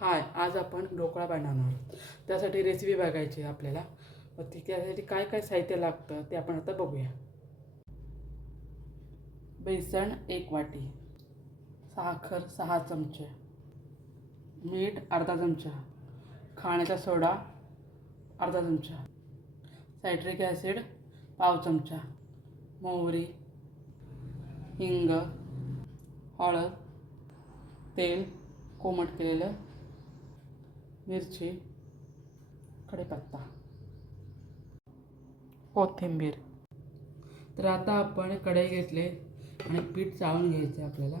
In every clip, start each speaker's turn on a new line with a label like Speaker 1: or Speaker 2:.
Speaker 1: हाय आज आपण ढोकळा बनवणार. आहोत त्यासाठी रेसिपी बघायची आहे आपल्याला. मग ती त्यासाठी काय काय साहित्य लागतं ते आपण आता बघूया. बेसन एक वाटी साखर सहा चमचे मीठ अर्धा चमचा खाण्याचा सोडा अर्धा चमचा सायट्रिक ॲसिड पाव चमचा मोहरी हिंग हळद तेल कोमट केलेलं मिरची कढीपत्ता. कोथिंबीर. तर आता आपण कढई घेतले आणि पीठ चाळून घ्यायचं आपल्याला.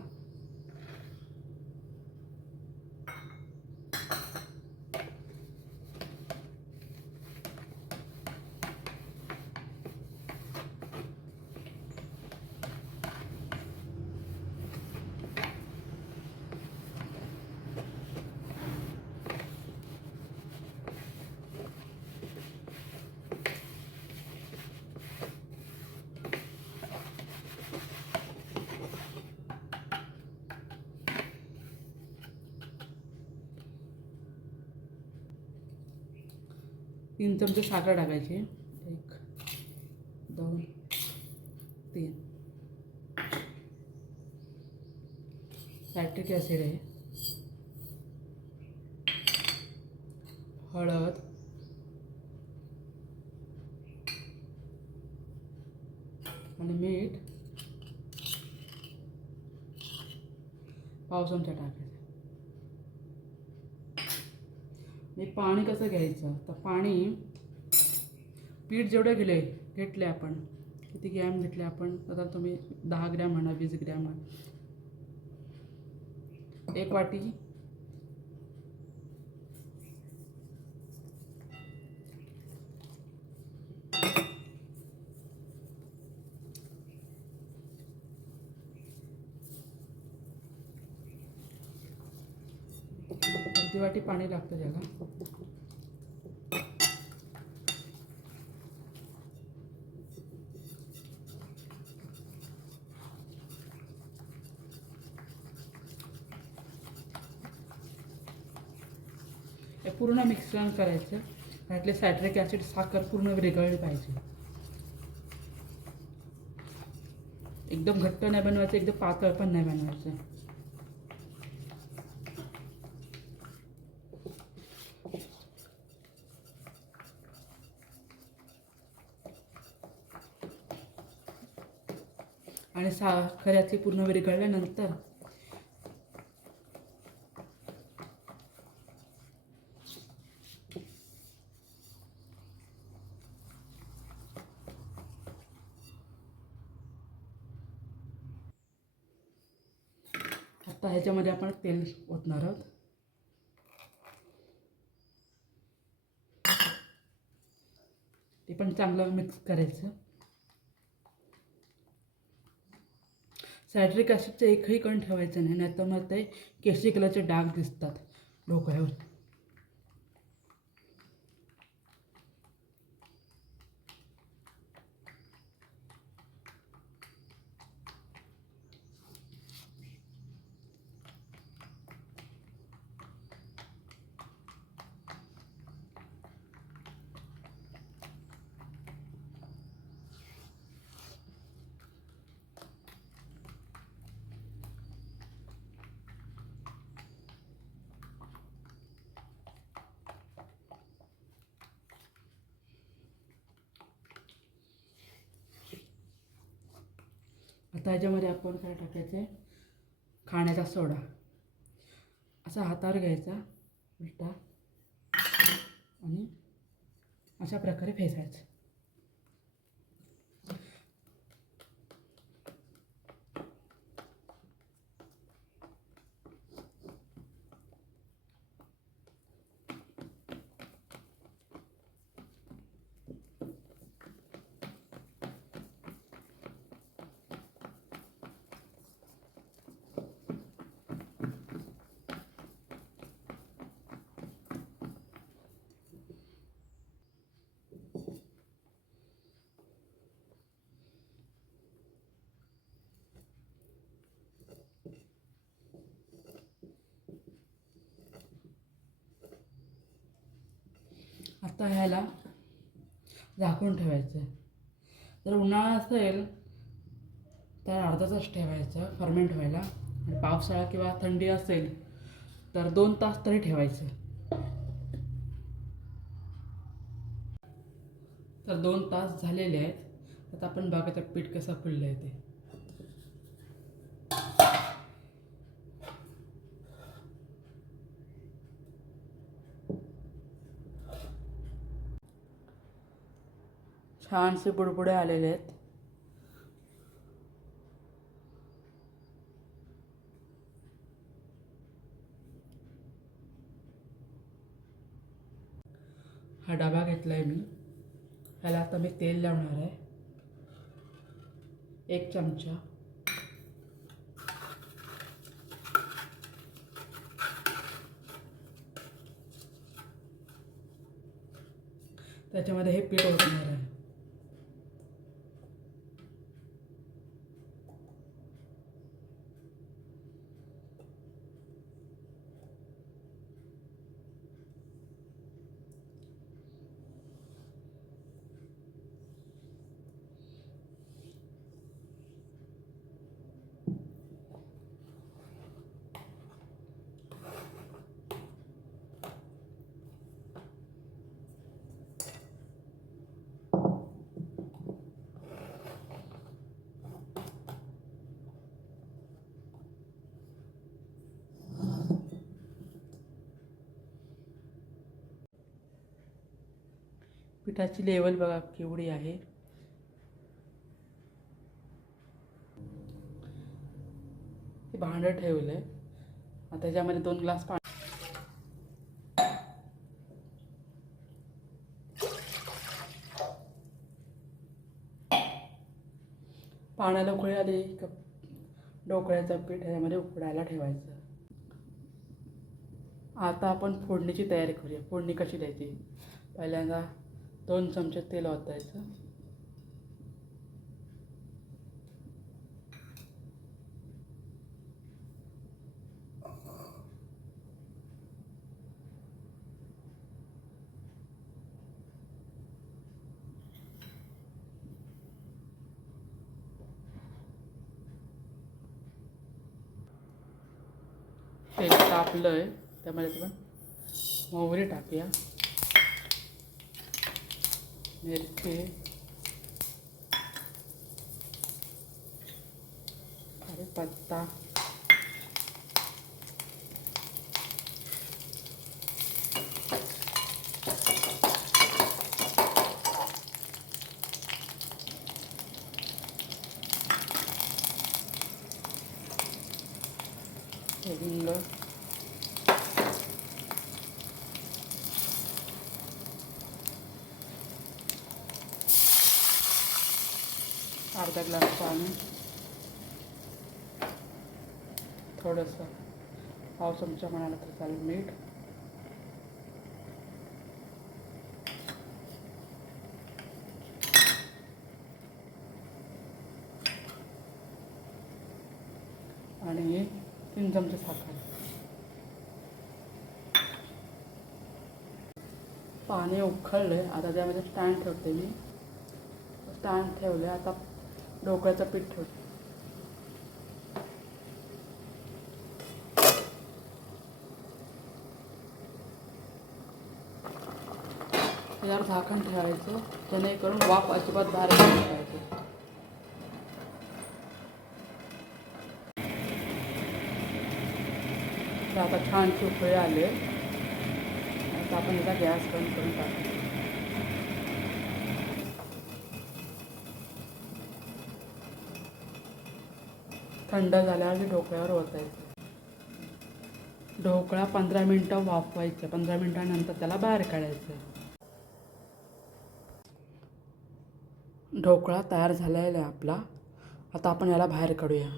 Speaker 1: तीन चमचे साखर टाकायची. एक दोन तीन. सायट्रिक ॲसिड आहे. हळद. आणि मीठ. पाव चमचा टाकायचा. आणि पाणी कसं घ्यायचं? तर पाणी पीठ जेवढे गेले घेतले आपण. किती ग्रॅम घेतले आपण? आता तुम्ही दहा ग्रॅम म्हणा वीस ग्रॅम म्हणा. एक वाटी अर्धी वाटी पाणी लागतं त्याला पूर्ण मिक्सर करायचं. त्यातले सायट्रिक ॲसिड साखर पूर्ण विरघळली पाहिजे. एकदम घट्ट नाही बनवायचं एकदम पातळ पण नाही बनवायचं. आणि साखऱ्यातली पूर्ण विरघळल्यानंतर आता ह्याच्यामध्ये आपण तेल ओतणार आहोत. ते पण चांगलं मिक्स करायचं. सायट्रिक ॲसिडचं एकही कण ठेवायचं नाही नाहीतर मग ते केशरी कलरचे डाग दिसतात. डोक्यावर आता ह्याच्यामध्ये आपण काय टाकायचं? आहे खाण्याचा सोडा. असा हातावर घ्यायचा उलटा. आणि अशा प्रकारे फेसायचं. आता ह्याला झाकून ठेवायचं. जर उन्हाळा असेल तर अर्धा तास ठेवायचं फर्मेंट व्हायला. आणि पावसाळा किंवा थंडी असेल तर दोन तास तरी ठेवायचं. तर दोन तास झालेले आहेत. आता आपण बघायचं पीठ कसं फुललं आहे ते. छानसे बुडबुडे आलेले आहेत. हा डबा घेतला आहे मी. ह्याला आता मी तेल लावणार आहे. एक चमचा. त्याच्यामध्ये हे पीठ ओतणार आहे. पिठाची लेवल बघा केवढी आहे. हे भांडं ठेवलं आहे आता त्याच्यामध्ये दोन ग्लास पाणी पाण्याला उकळी आली का ढोकळ्याचं पीठ ह्याच्यामध्ये उकडायला ठेवायचं. आता आपण फोडणीची तयारी करूया. फोडणी कशी द्यायची? पहिल्यांदा दोन चमचे तेल ओतायचं. तेल तापलं आहे त्यामध्ये आपण मोहरी टाकूया. 네, 이렇게. 가루 빠졌다. 여기로 अर्धा ग्लास पाणी. थोडंसं पाव चमचा म्हणाला तर चालेल मीठ. आणि तीन चमचे साखर. पाणी उखळले आता त्यामध्ये स्टँड ठेवते मी. स्टँड ठेवले आता ढोकळ्याचं पीठ ठेवते त्यावर झाकण ठेवायचं जेणेकरून वाफ अजिबात बाहेर नाही पाहिजे. तर आता छान सुखळे आले आता आपण याचा गॅस बंद करून टाकू. थंड झाल्यावर ते ढोकळ्यावर ओतायचं ढोकळा पंधरा मिनटं वाफवायचं. पंधरा मिनटानंतर त्याला बाहेर काढायचं. ढोकळा तयार झालेला आहे आपला. आता आपण याला बाहेर काढूया.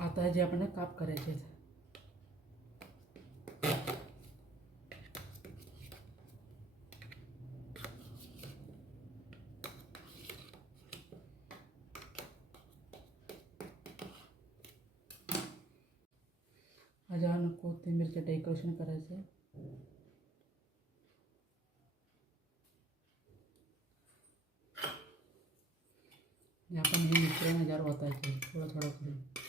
Speaker 1: आता जे आपण काप करायचे कोथिंबीरचं डेकोरेशन करायचं यहाँ आपण हे मिश्रण ह्याच्यावर है थोडं थोडं करून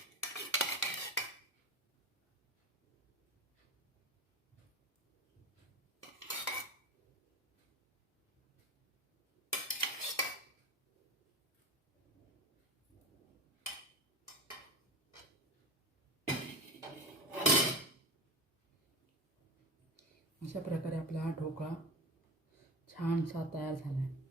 Speaker 1: अशा प्रकारे आपला हा ढोकळा छानसा तयार झाला आहे